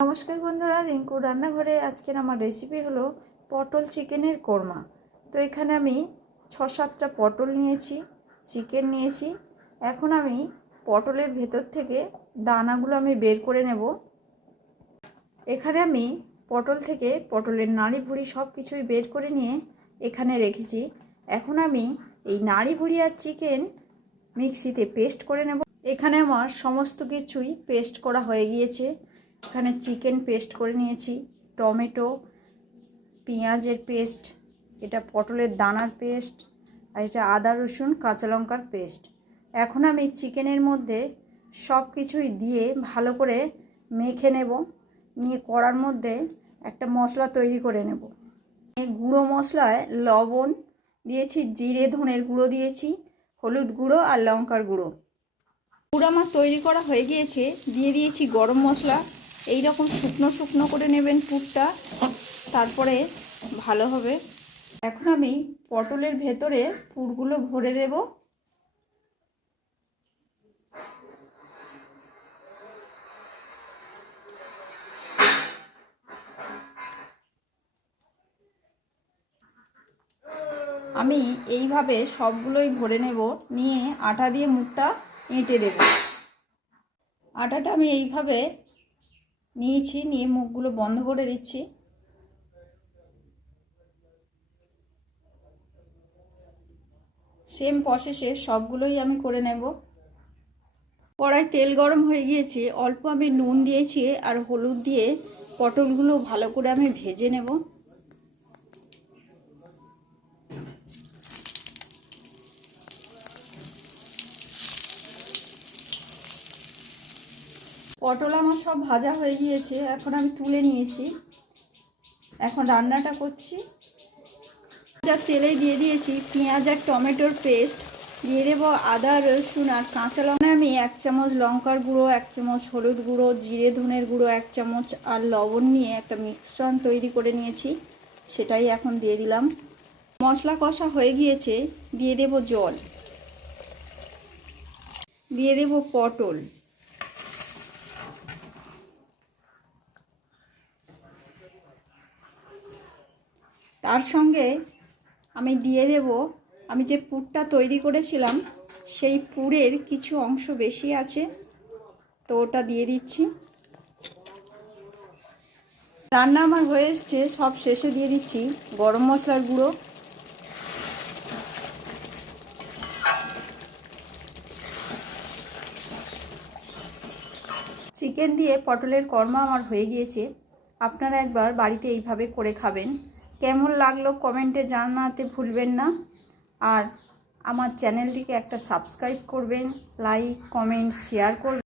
নমস্কার বন্ধুরা, রিঙ্কুর রান্নাঘরে আজকের আমার রেসিপি হলো পটল চিকেনের কোরমা। তো এখানে আমি 6-7টা পটল নিয়েছি, চিকেন নিয়েছি। এখন আমি পটলের ভেতর থেকে দানাগুলো আমি বের করে নেব। এখানে আমি পটল থেকে পটলের নাড়ি ভুড়ি সব কিছুই বের করে নিয়ে এখানে রেখেছি। এখন আমি এই নাড়ি ভুড়ি আর চিকেন মিক্সিতে পেস্ট করে নেব। এখানে আমার সমস্ত কিছুই পেস্ট করা হয়ে গিয়েছে। এখানে চিকেন পেস্ট করে নিয়েছি, টমেটো, পেঁয়াজের পেস্ট, এটা পটলের দানার পেস্ট, আর এটা আদা রসুন কাঁচা লঙ্কার পেস্ট। এখন আমি চিকেনের মধ্যে সব কিছুই দিয়ে ভালো করে মেখে নেব। নিয়ে কড়ার মধ্যে একটা মশলা তৈরি করে নেব। গুঁড়ো মশলায় লবণ দিয়েছি, জিরে ধনের গুঁড়ো দিয়েছি, হলুদ গুঁড়ো আর লঙ্কার গুঁড়ো। পুরো আমার তৈরি করা হয়ে গিয়েছে। দিয়ে দিয়েছি গরম মশলা। এই রকম শুকনো শুকনো করে নেবেন পুরটা, তারপরে ভালো হবে। এখন আমি পটলের ভেতরে পুরগুলো ভরে দেব। আমি এইভাবে সবগুলোই ভরে নেব। নিয়ে আটা দিয়ে মুখটা এঁটে দেব। আটাটা আমি এইভাবে নিয়েছি, নিয়ে মুখগুলো বন্ধ করে দিচ্ছি। সেম প্রসেসে সবগুলোই আমি করে নেব। কড়াই তেল গরম হয়ে গিয়েছে, অল্প আমি নুন দিয়েছি আর হলুদ দিয়ে পটলগুলো ভালো করে আমি ভেজে নেব। পটল আমার সব ভাজা হয়ে গিয়েছে, এখন আমি তুলে নিয়েছি। এখন রান্নাটা করছি। তেলেই দিয়ে দিয়েছি পেঁয়াজ আর টমেটোর পেস্ট, দিয়ে দেবো আদা রসুন আর কাঁচা লঙ্কা। আমি 1 চামচ লঙ্কার গুঁড়ো, 1 চামচ হলুদ গুঁড়ো, জিরে ধনের গুঁড়ো 1 চামচ আর লবণ নিয়ে একটা মিশ্রণ তৈরি করে নিয়েছি, সেটাই এখন দিয়ে দিলাম। মশলা কষা হয়ে গিয়েছে, দিয়ে দেব জল, দিয়ে দেব পটল, তার সঙ্গে আমি দিয়ে দেব আমি যে পুরটা তৈরি করেছিলাম, সেই পুরের কিছু অংশ বেশি আছে, তো ওটা দিয়ে দিচ্ছি। রান্না আমার হয়ে এসছে, সব শেষে দিয়ে দিচ্ছি গরম মশলার গুঁড়ো। চিকেন দিয়ে পটলের কোরমা আমার হয়ে গিয়েছে। আপনারা একবার বাড়িতে এইভাবে করে খাবেন। কেমন লাগলো কমেন্টে জানাতে ভুলবেন না। আর আমার চ্যানেলটিকে একটা সাবস্ক্রাইব করবেন, লাইক কমেন্ট শেয়ার করবেন।